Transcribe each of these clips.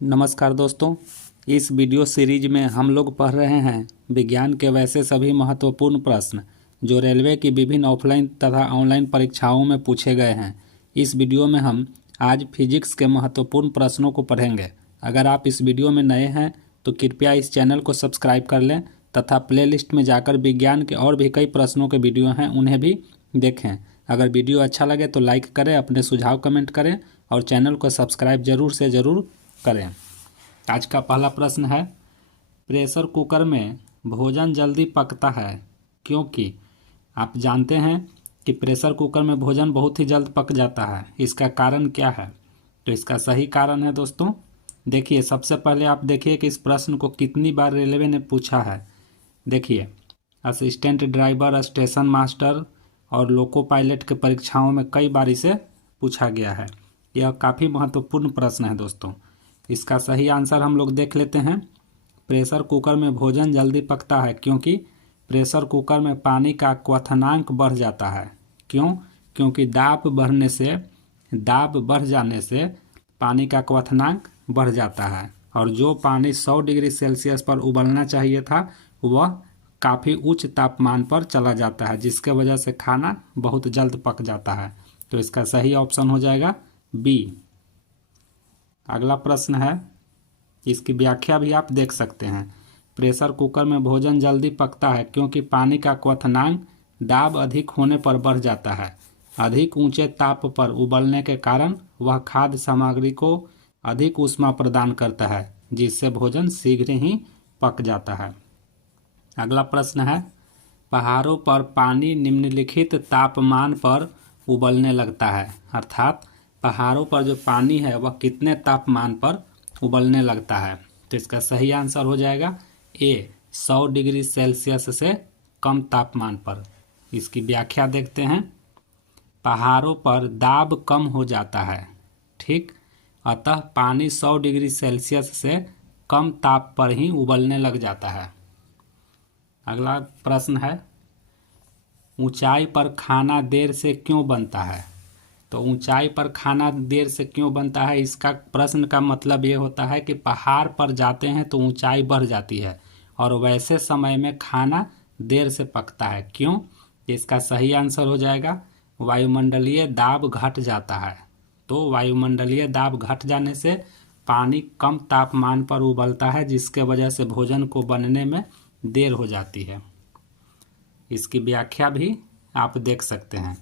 नमस्कार दोस्तों, इस वीडियो सीरीज में हम लोग पढ़ रहे हैं विज्ञान के वैसे सभी महत्वपूर्ण प्रश्न जो रेलवे की विभिन्न ऑफलाइन तथा ऑनलाइन परीक्षाओं में पूछे गए हैं। इस वीडियो में हम आज फिजिक्स के महत्वपूर्ण प्रश्नों को पढ़ेंगे। अगर आप इस वीडियो में नए हैं तो कृपया इस चैनल को सब्सक्राइब कर लें तथा प्लेलिस्ट में जाकर विज्ञान के और भी कई प्रश्नों के वीडियो हैं उन्हें भी देखें। अगर वीडियो अच्छा लगे तो लाइक करें, अपने सुझाव कमेंट करें और चैनल को सब्सक्राइब जरूर से ज़रूर करें। आज का पहला प्रश्न है, प्रेशर कुकर में भोजन जल्दी पकता है क्योंकि आप जानते हैं कि प्रेशर कुकर में भोजन बहुत ही जल्द पक जाता है। इसका कारण क्या है? तो इसका सही कारण है दोस्तों, देखिए सबसे पहले आप देखिए कि इस प्रश्न को कितनी बार रेलवे ने पूछा है। देखिए, असिस्टेंट ड्राइवर, स्टेशन मास्टर और लोको पायलट के परीक्षाओं में कई बार इसे पूछा गया है। यह काफ़ी महत्वपूर्ण प्रश्न है दोस्तों। इसका सही आंसर हम लोग देख लेते हैं। प्रेशर कुकर में भोजन जल्दी पकता है क्योंकि प्रेशर कुकर में पानी का क्वथनांक बढ़ जाता है। क्यों? क्योंकि दाब बढ़ जाने से पानी का क्वथनांक बढ़ जाता है और जो पानी 100 डिग्री सेल्सियस पर उबलना चाहिए था वह काफ़ी उच्च तापमान पर चला जाता है, जिसके वजह से खाना बहुत जल्द पक जाता है। तो इसका सही ऑप्शन हो जाएगा बी। अगला प्रश्न है, इसकी व्याख्या भी आप देख सकते हैं। प्रेशर कुकर में भोजन जल्दी पकता है क्योंकि पानी का क्वथनांक दाब अधिक होने पर बढ़ जाता है। अधिक ऊंचे ताप पर उबलने के कारण वह खाद्य सामग्री को अधिक ऊष्मा प्रदान करता है, जिससे भोजन शीघ्र ही पक जाता है। अगला प्रश्न है, पहाड़ों पर पानी निम्नलिखित तापमान पर उबलने लगता है, अर्थात पहाड़ों पर जो पानी है वह कितने तापमान पर उबलने लगता है। तो इसका सही आंसर हो जाएगा ए, 100 डिग्री सेल्सियस से कम तापमान पर। इसकी व्याख्या देखते हैं। पहाड़ों पर दाब कम हो जाता है, ठीक, अतः पानी 100 डिग्री सेल्सियस से कम ताप पर ही उबलने लग जाता है। अगला प्रश्न है, ऊंचाई पर खाना देर से क्यों बनता है? तो ऊंचाई पर खाना देर से क्यों बनता है, इसका प्रश्न का मतलब ये होता है कि पहाड़ पर जाते हैं तो ऊंचाई बढ़ जाती है और वैसे समय में खाना देर से पकता है। क्यों? इसका सही आंसर हो जाएगा वायुमंडलीय दाब घट जाता है। तो वायुमंडलीय दाब घट जाने से पानी कम तापमान पर उबलता है, जिसके वजह से भोजन को बनने में देर हो जाती है। इसकी व्याख्या भी आप देख सकते हैं।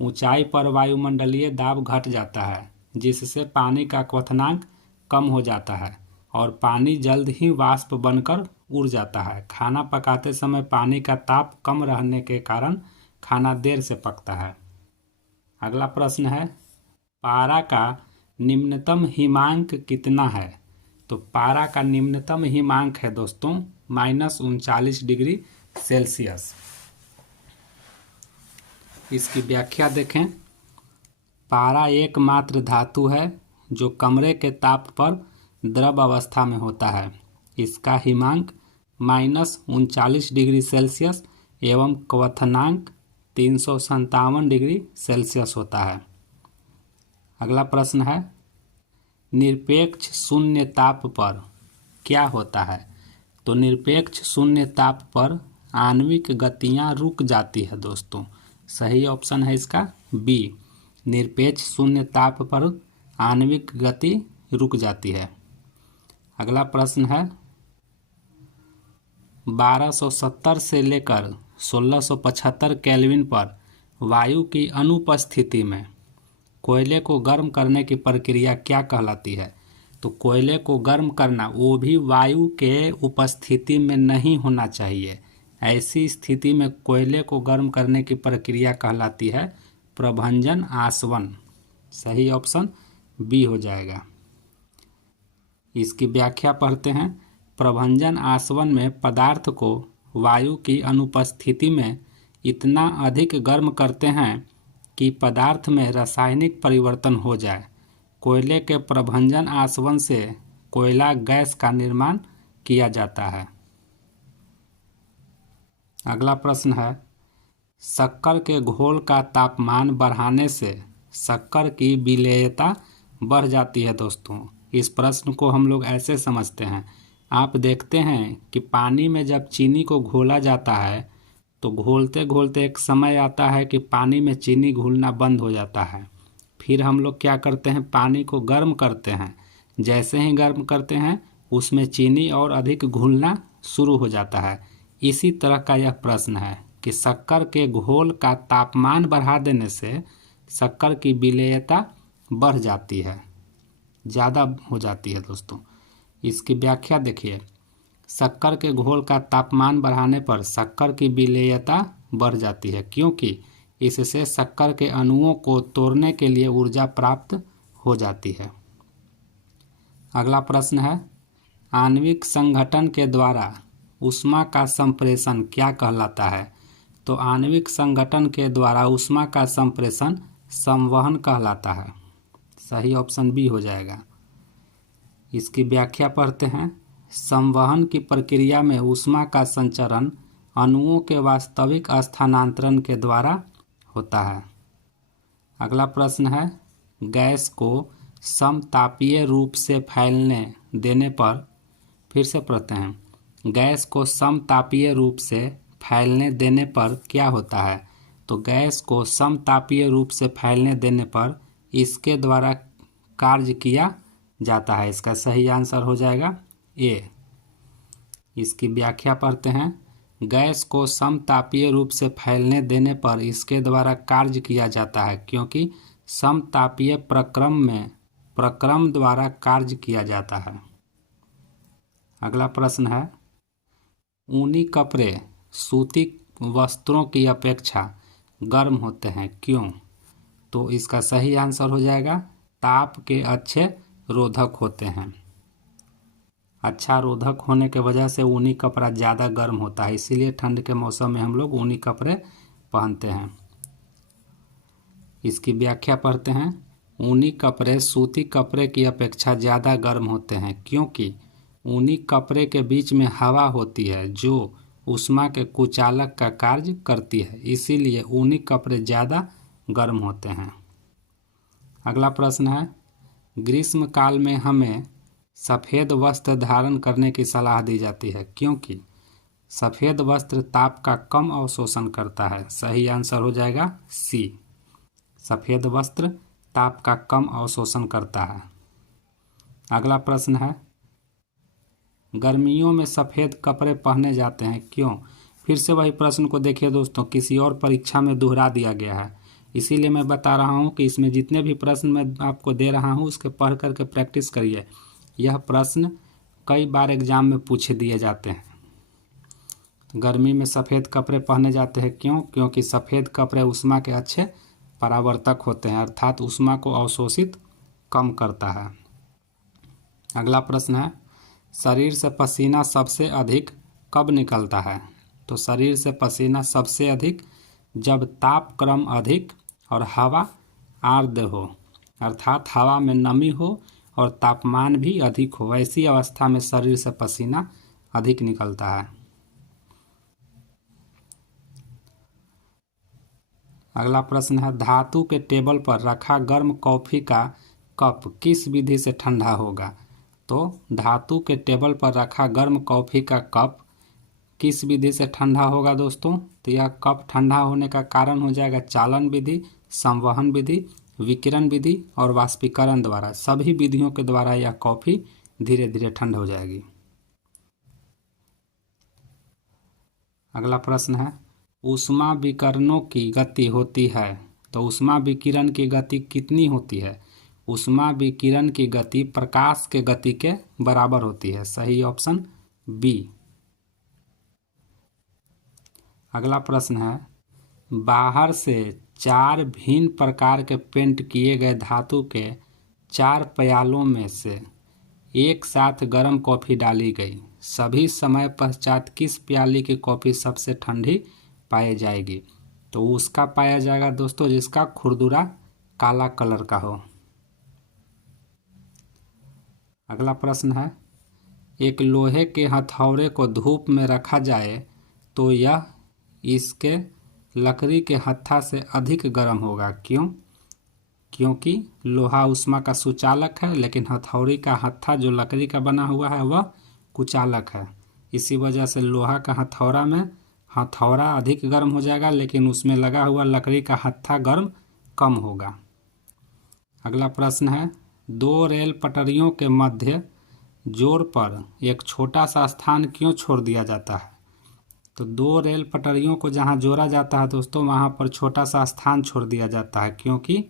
ऊंचाई पर वायुमंडलीय दाब घट जाता है जिससे पानी का क्वथनांक कम हो जाता है और पानी जल्द ही वाष्प बनकर उड़ जाता है। खाना पकाते समय पानी का ताप कम रहने के कारण खाना देर से पकता है। अगला प्रश्न है, पारा का निम्नतम हिमांक कितना है? तो पारा का निम्नतम हिमांक है दोस्तों -39 डिग्री सेल्सियस। इसकी व्याख्या देखें। पारा एकमात्र धातु है जो कमरे के ताप पर द्रव अवस्था में होता है। इसका हिमांक -39 डिग्री सेल्सियस एवं क्वथनांक 357 डिग्री सेल्सियस होता है। अगला प्रश्न है, निरपेक्ष शून्य ताप पर क्या होता है? तो निरपेक्ष शून्य ताप पर आणविक गतियां रुक जाती है दोस्तों। सही ऑप्शन है इसका बी, निरपेक्ष शून्य ताप पर आणविक गति रुक जाती है। अगला प्रश्न है, 1270 से लेकर 1675 केल्विन पर वायु की अनुपस्थिति में कोयले को गर्म करने की प्रक्रिया क्या कहलाती है? तो कोयले को गर्म करना वो भी वायु के उपस्थिति में नहीं होना चाहिए। ऐसी स्थिति में कोयले को गर्म करने की प्रक्रिया कहलाती है प्रभंजन आसवन। सही ऑप्शन बी हो जाएगा। इसकी व्याख्या पढ़ते हैं। प्रभंजन आसवन में पदार्थ को वायु की अनुपस्थिति में इतना अधिक गर्म करते हैं कि पदार्थ में रासायनिक परिवर्तन हो जाए। कोयले के प्रभंजन आसवन से कोयला गैस का निर्माण किया जाता है। अगला प्रश्न है, शक्कर के घोल का तापमान बढ़ाने से शक्कर की विलेयता बढ़ जाती है दोस्तों। इस प्रश्न को हम लोग ऐसे समझते हैं, आप देखते हैं कि पानी में जब चीनी को घोला जाता है तो घोलते घोलते एक समय आता है कि पानी में चीनी घुलना बंद हो जाता है। फिर हम लोग क्या करते हैं, पानी को गर्म करते हैं। जैसे ही गर्म करते हैं उसमें चीनी और अधिक घुलना शुरू हो जाता है। इसी तरह का यह प्रश्न है कि शक्कर के घोल का तापमान बढ़ा देने से शक्कर की विलेयता बढ़ जाती है, ज़्यादा हो जाती है। दोस्तों इसकी व्याख्या देखिए, शक्कर के घोल का तापमान बढ़ाने पर शक्कर की विलेयता बढ़ जाती है क्योंकि इससे शक्कर के अणुओं को तोड़ने के लिए ऊर्जा प्राप्त हो जाती है। अगला प्रश्न है, आणविक संघटन के द्वारा ऊष्मा का संप्रेषण क्या कहलाता है? तो आणविक संघटन के द्वारा ऊष्मा का संप्रेषण संवहन कहलाता है। सही ऑप्शन बी हो जाएगा। इसकी व्याख्या पढ़ते हैं, संवहन की प्रक्रिया में ऊष्मा का संचरण अणुओं के वास्तविक स्थानांतरण के द्वारा होता है। अगला प्रश्न है, गैस को समतापीय रूप से फैलने देने पर, फिर से पढ़ते हैं, गैस को समतापीय रूप से फैलने देने पर क्या होता है? तो गैस को समतापीय रूप से फैलने देने पर इसके द्वारा कार्य किया जाता है। इसका सही आंसर हो जाएगा ए। इसकी व्याख्या पढ़ते हैं, गैस को समतापीय रूप से फैलने देने पर इसके द्वारा कार्य किया जाता है क्योंकि समतापीय प्रक्रम में प्रक्रम द्वारा कार्य किया जाता है। अगला प्रश्न है, ऊनी कपड़े सूती वस्त्रों की अपेक्षा गर्म होते हैं, क्यों? तो इसका सही आंसर हो जाएगा, ताप के अच्छे रोधक होते हैं। अच्छा रोधक होने के वजह से ऊनी कपड़ा ज़्यादा गर्म होता है, इसीलिए ठंड के मौसम में हम लोग ऊनी कपड़े पहनते हैं। इसकी व्याख्या पढ़ते हैं, ऊनी कपड़े सूती कपड़े की अपेक्षा ज़्यादा गर्म होते हैं क्योंकि ऊनी कपड़े के बीच में हवा होती है जो ऊष्मा के कुचालक का कार्य करती है, इसीलिए ऊनी कपड़े ज़्यादा गर्म होते हैं। अगला प्रश्न है, ग्रीष्म काल में हमें सफ़ेद वस्त्र धारण करने की सलाह दी जाती है क्योंकि सफ़ेद वस्त्र ताप का कम अवशोषण करता है। सही आंसर हो जाएगा सी, सफ़ेद वस्त्र ताप का कम अवशोषण करता है। अगला प्रश्न है, गर्मियों में सफ़ेद कपड़े पहने जाते हैं, क्यों? फिर से वही प्रश्न को देखिए दोस्तों, किसी और परीक्षा में दोहरा दिया गया है, इसीलिए मैं बता रहा हूँ कि इसमें जितने भी प्रश्न मैं आपको दे रहा हूँ उसके पढ़ करके प्रैक्टिस करिए। यह प्रश्न कई बार एग्जाम में पूछे दिए जाते हैं। गर्मी में सफ़ेद कपड़े पहने जाते हैं, क्यों? क्योंकि सफ़ेद कपड़े ऊष्मा के अच्छे परावर्तक होते हैं, अर्थात ऊष्मा को अवशोषित कम करता है। अगला प्रश्न है, शरीर से पसीना सबसे अधिक कब निकलता है? तो शरीर से पसीना सबसे अधिक जब तापक्रम अधिक और हवा आर्द्र हो, अर्थात हवा में नमी हो और तापमान भी अधिक हो, ऐसी अवस्था में शरीर से पसीना अधिक निकलता है। अगला प्रश्न है, धातु के टेबल पर रखा गर्म कॉफ़ी का कप किस विधि से ठंडा होगा? तो धातु के टेबल पर रखा गर्म कॉफ़ी का कप किस विधि से ठंडा होगा दोस्तों? तो यह कप ठंडा होने का कारण हो जाएगा चालन विधि, संवहन विधि, विकिरण विधि और वाष्पीकरण द्वारा। सभी विधियों के द्वारा यह कॉफ़ी धीरे धीरे ठंड हो जाएगी। अगला प्रश्न है, ऊष्मा विकिरणों की गति होती है, तो ऊष्मा विकिरण की गति कितनी होती है? ऊष्मा विकिरण की गति प्रकाश के गति के बराबर होती है। सही ऑप्शन बी। अगला प्रश्न है, बाहर से 4 भिन्न प्रकार के पेंट किए गए धातु के 4 प्यालों में से एक साथ गर्म कॉफ़ी डाली गई, सभी समय पश्चात किस प्याली की कॉफ़ी सबसे ठंडी पाई जाएगी? तो उसका पाया जाएगा दोस्तों जिसका खुरदुरा काला कलर का हो। अगला प्रश्न है, एक लोहे के हथौड़े को धूप में रखा जाए तो यह इसके लकड़ी के हत्था से अधिक गर्म होगा, क्यों? क्योंकि लोहा उष्मा का सुचालक है, लेकिन हथौड़ी का हत्था जो लकड़ी का बना हुआ है वह कुचालक है। इसी वजह से लोहा का हथौड़ा में हथौड़ा अधिक गर्म हो जाएगा, लेकिन उसमें लगा हुआ लकड़ी का हत्था गर्म कम होगा। अगला प्रश्न है, दो रेल पटरियों के मध्य जोड़ पर एक छोटा सा स्थान क्यों छोड़ दिया जाता है? तो दो रेल पटरियों को जहां जोड़ा जाता है दोस्तों, वहां पर छोटा सा स्थान छोड़ दिया जाता है, क्योंकि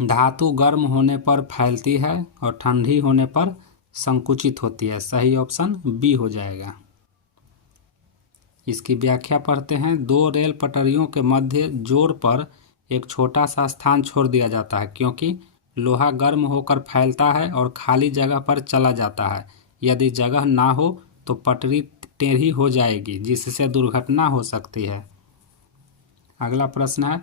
धातु गर्म होने पर फैलती है और ठंडी होने पर संकुचित होती है। सही ऑप्शन बी हो जाएगा। इसकी व्याख्या पढ़ते हैं। दो रेल पटरियों के मध्य जोड़ पर एक छोटा सा स्थान छोड़ दिया जाता है, क्योंकि लोहा गर्म होकर फैलता है और खाली जगह पर चला जाता है। यदि जगह ना हो तो पटरी टेढ़ी हो जाएगी, जिससे दुर्घटना हो सकती है। अगला प्रश्न है,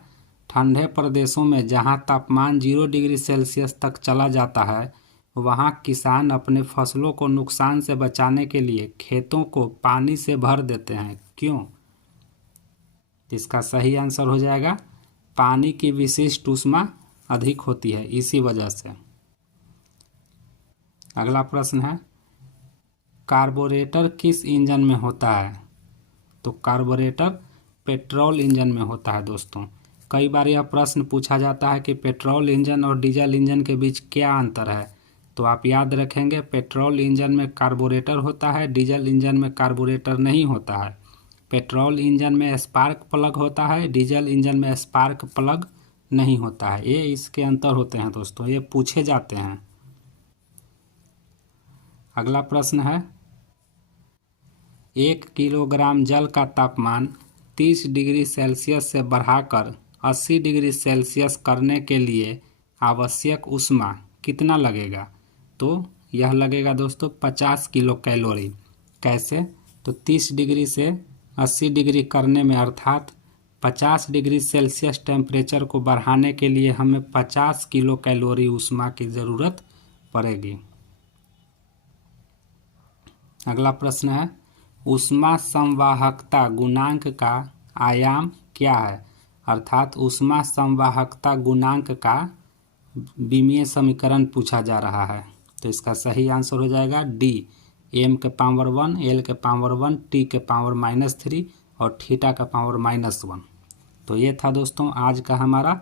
ठंडे प्रदेशों में जहां तापमान 0 डिग्री सेल्सियस तक चला जाता है, वहां किसान अपने फसलों को नुकसान से बचाने के लिए खेतों को पानी से भर देते हैं। क्यों? इसका सही आंसर हो जाएगा, पानी की विशिष्ट ऊष्मा अधिक होती है, इसी वजह से। अगला प्रश्न है, कार्बोरेटर किस इंजन में होता है? तो कार्बोरेटर पेट्रोल इंजन में होता है दोस्तों। कई बार यह प्रश्न पूछा जाता है कि पेट्रोल इंजन और डीजल इंजन के बीच क्या अंतर है। तो आप याद रखेंगे, पेट्रोल इंजन में कार्बोरेटर होता है, डीजल इंजन में कार्बोरेटर नहीं होता है। पेट्रोल इंजन में स्पार्क प्लग होता है, डीजल इंजन में स्पार्क प्लग नहीं होता है। ये इसके अंतर होते हैं दोस्तों, ये पूछे जाते हैं। अगला प्रश्न है, 1 किलोग्राम जल का तापमान 30 डिग्री सेल्सियस से बढ़ाकर 80 डिग्री सेल्सियस करने के लिए आवश्यक ऊष्मा कितना लगेगा? तो यह लगेगा दोस्तों 50 किलो कैलोरी। कैसे? तो 30 डिग्री से 80 डिग्री करने में, अर्थात 50 डिग्री सेल्सियस टेम्परेचर को बढ़ाने के लिए हमें 50 किलो कैलोरी ऊष्मा की ज़रूरत पड़ेगी। अगला प्रश्न है, ऊष्मा संवाहकता गुणांक का आयाम क्या है? अर्थात ऊष्मा संवाहकता गुणांक का विमीय समीकरण पूछा जा रहा है। तो इसका सही आंसर हो जाएगा डी, m के पावर 1, l के पावर 1, t के पावर -3 और थीटा का पावर -1। तो ये था दोस्तों आज का हमारा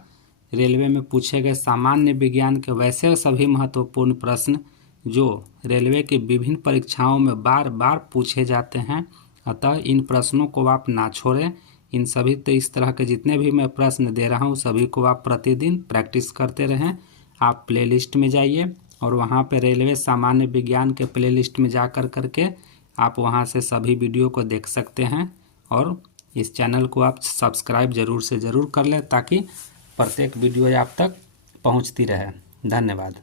रेलवे में पूछे गए सामान्य विज्ञान के वैसे सभी महत्वपूर्ण प्रश्न जो रेलवे की विभिन्न परीक्षाओं में बार बार पूछे जाते हैं। अतः इन प्रश्नों को आप ना छोड़ें। इन सभी इस तरह के जितने भी मैं प्रश्न दे रहा हूँ सभी को आप प्रतिदिन प्रैक्टिस करते रहें। आप प्लेलिस्ट में जाइए और वहाँ पे रेलवे सामान्य विज्ञान के प्लेलिस्ट में जा करके आप वहाँ से सभी वीडियो को देख सकते हैं। और इस चैनल को आप सब्सक्राइब ज़रूर से ज़रूर कर लें, ताकि प्रत्येक वीडियो आप तक पहुँचती रहे। धन्यवाद।